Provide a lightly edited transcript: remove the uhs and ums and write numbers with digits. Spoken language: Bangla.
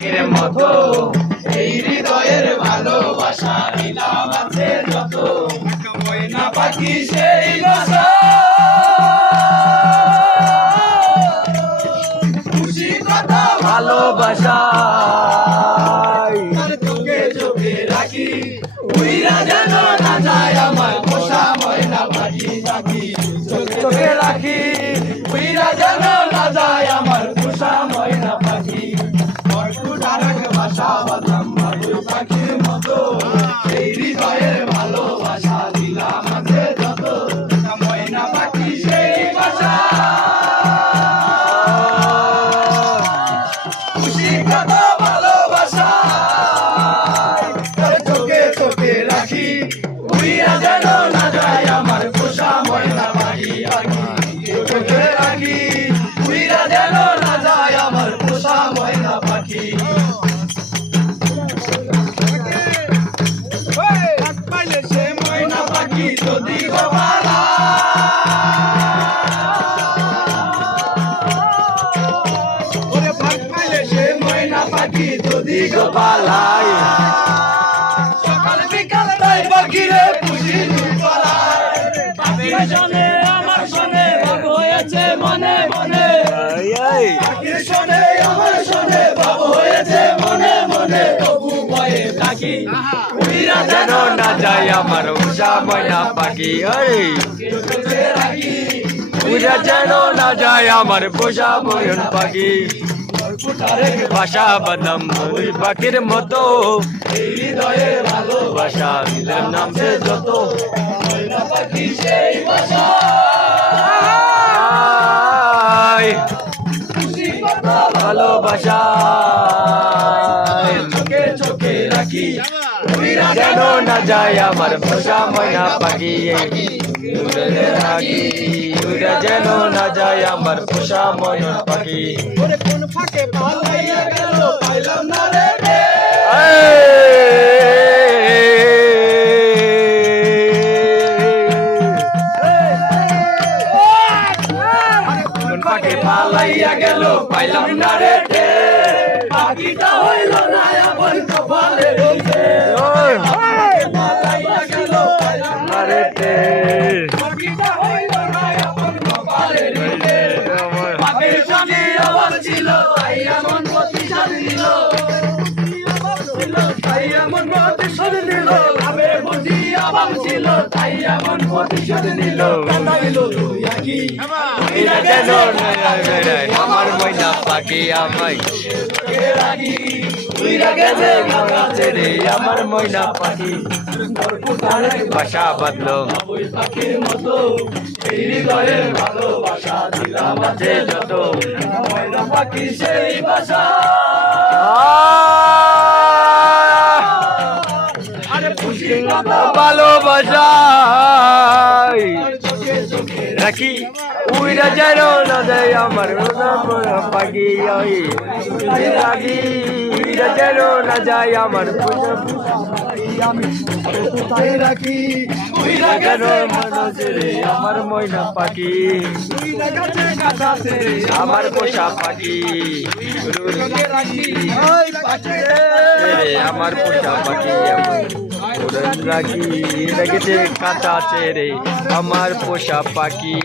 এর মতো এই হৃদয়ের ভালোবাসা দিলাম আছে যত ময়না পাখি সেই বাসা খুশি কথা ভালোবাসা চোখে চোখে রাখি উইরা যেন না যায় আমার পোষা ময়না পাখি পাখি চোখে রাখি উইরা যেন না যায় আমার পোষা ময়না পাখি ভাষা বাঁধলাম বাবুই পাখির মতো এই হৃদয়ের ভালোবাসা দিলাম আছে যত ময়না পাখি সেই বাসা খুশি কথা ভালোবাসা চোখে চোখে রাখি উইরা যেন না যায় আমার পোষা ময়না পাখি চোখে রাখি উইরা যেন না যায় আমার পোষা ময়না পাখি যদি গোপালা ওরে ভাগ পাইলে সে ময়না পাখি যদি গোপালায় সকাল বিকাল তাই পাখিরে খুশি পাখির শোনে আমার শোনে ভাব হয়েছে মনে মনে পাখির শোনে আমার শোনে ভাব হয়েছে মনে মনে তবু ভয়ে থাকি উইরা যেন না যায় আমার উষা ময়না পাখি আরে উইরা যেন না যায় আমার পোষা ময়না পাখি ভাষা বাদাম ওই পাখির মতো এই হৃদয়ে ভালোবাসা দিলেন নামছে যত ময়না পাখি সেই ভাষা ভালোবাসা চোখে চোখে রাখি উইরা যেন না যায় আমার পোষা ময়না পাখি রাখি উইরা যেন না যায় আমার পোষা ময়না পাখি কোন ফাঁকে পালাইয়া গেল পাইলাম না রে কোন ফাঁকে পালাইয়া গেল পাইলাম না রে পাখিটা হইল না আপন কপালে রইছে পালাইয়া গেল পাইলাম না রে পাখিটা হইল না আপন কপালে রইছে পাখির সঙ্গে আবার ছিল তাই এমন প্রতিশোধ নিল তাই এমন প্রতিশোধ নিল ভাবে বুঝি আবার ছিল তাই এমন প্রতিশোধ নিল কান্দাইল তুই আকি উইরা যেন আমার ময়না পাখি আমায় উইরা গেছে রে আমার ময়না পাখি ভাষা বাদলো বাবুই পাখির মতো এই হৃদয়ের ভালোবাসা দিলাম আছে যত ময়না পাখি সেই ভাষা আরে খুশি কথা ভালোবাসা রাখি উইরা যেন না দেয় আমার পাখি রাখি উইরা যেন না যায় আমার আমি রাখি উইরা যেন রে আমার ময়না পাখি আমার পোষা পাখি আমার পোষা পাখি রাখি রেখেছে কাঁচা রে আমার পোষা পাখি।